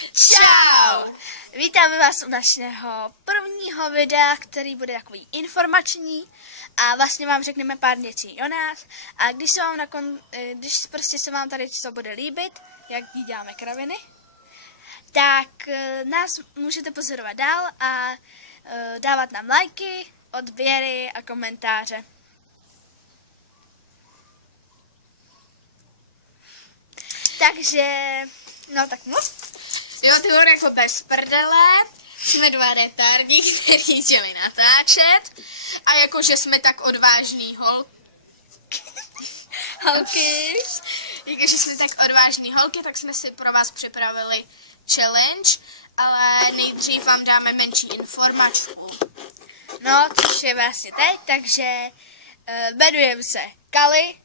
Čau! Vítáme vás u našeho prvního videa, který bude takový informační a vlastně vám řekneme pár věcí o nás a když prostě se vám tady co bude líbit, jak děláme kraviny, tak nás můžete pozorovat dál a dávat nám lajky, odběry a komentáře. Takže, no tak moc. Jo, ty vole, jako bez prdele. Jsme dva retardi, který chtěli natáčet. A jakože jsme tak odvážný Holky. Jakože jsme tak odvážný holky, tak jsme si pro vás připravili challenge. Ale nejdřív vám dáme menší informačku. No, což je vlastně teď, takže jmenujeme se Kali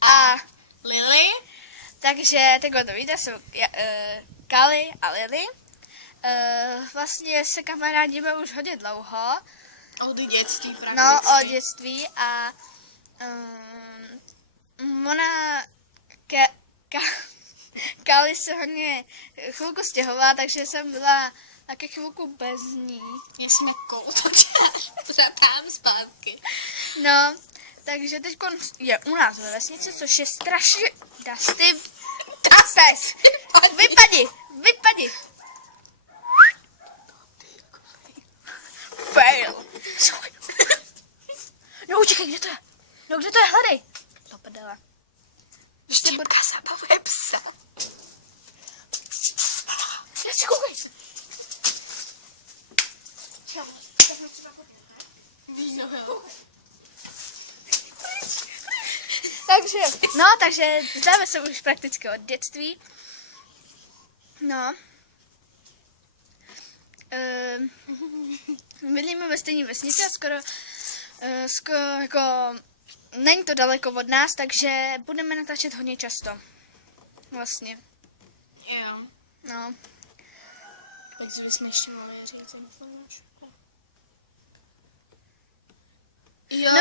a Lily. takže takhle to víte, jsou Kali a Lily. Vlastně se kamarádíme už hodně dlouho. Od dětství prakticky. No, od dětství a ona Kali se hodně chvilku stěhovala, takže jsem byla taky chvilku bez ní. Jsme tam zpátky. No, takže teď je u nás ve vesnici, což je strašně Dusty. Vypadi! Fail. No, utíkej, kde to je? No, kde to je? Hledej. To prdele. Štípka zabavuje psa. Ještě koukej. Takže známe se už prakticky od dětství. No. Bydlíme ve stejné vesnici a skoro jako není to daleko od nás, takže budeme natáčet hodně často. Vlastně. Jo. No. Takže bychom ještě mohli říct informačku. Jo,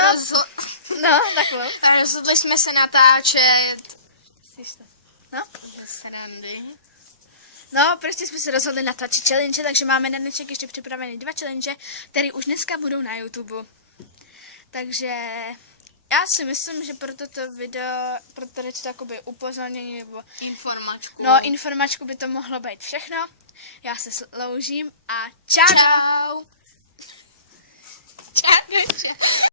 No, takhle. rozhodli jsme se natáčet. No? Srandy. No, prostě jsme se rozhodli natáčet challenge, takže máme na dnešek ještě připraveny 2 challenge, které už dneska budou na YouTube. Takže já si myslím, že pro toto video, pro to jakoby upozornění nebo informačku by to mohlo být všechno. Já se sloužím a čau! Čau. Čau.